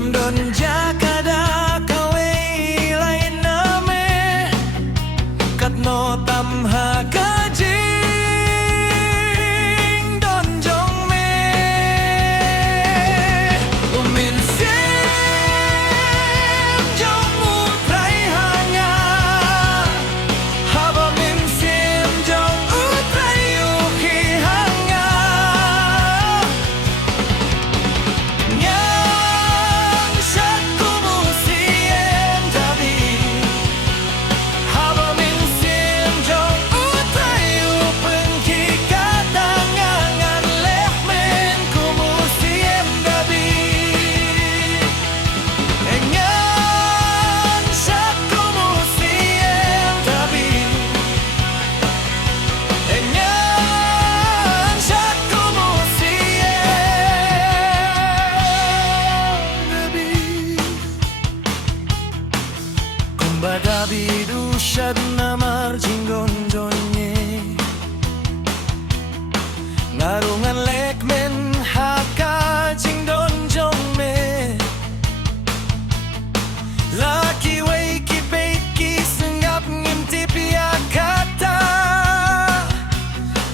Tumdon jakada kawe lain name katno tamha kajing don jong me umin sim jong utrai hanya haba min sim jong utrai uki hanya nyang satu musiem tabi haba min sim jong utrai upen ki katangangan leh men ku musiem tabi engan satu musiem tabi engan satu musiem tabi kumbada bidu shad namar jinggon jonye ngarungan lekmen haka jingdon jongme laki waiki baiki sengap ngintip ya kata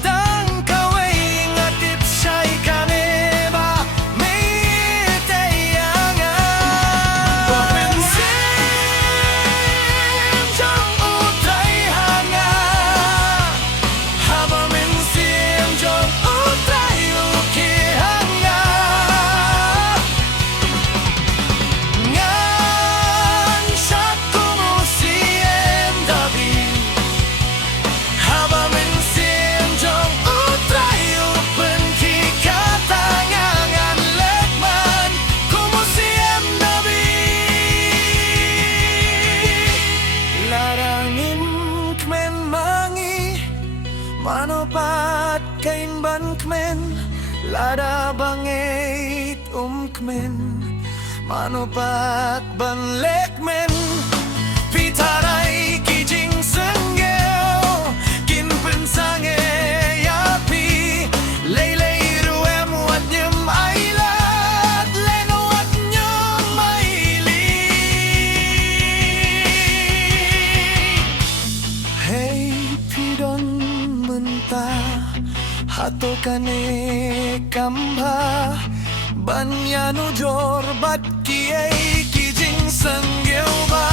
tang kawai ngatip syai kaneba mei tayangan Wapen sim jong utrai hanga haba min sim jong utrai uki hanga ngan satu musiem tabi haba min sim jong utrai upen ki katangangan lekman ku musiem tabi larangin kmen mangi manopat kain ban kmen lada bangit kmen manopat ban lekmen pitarai kijing senggeo kin pensange yapi lelei ruem wat nyem ailat leno wat nyem aili hey pidon mentah hato kane kamba banyanu jor bat kiai kijing senggeu ba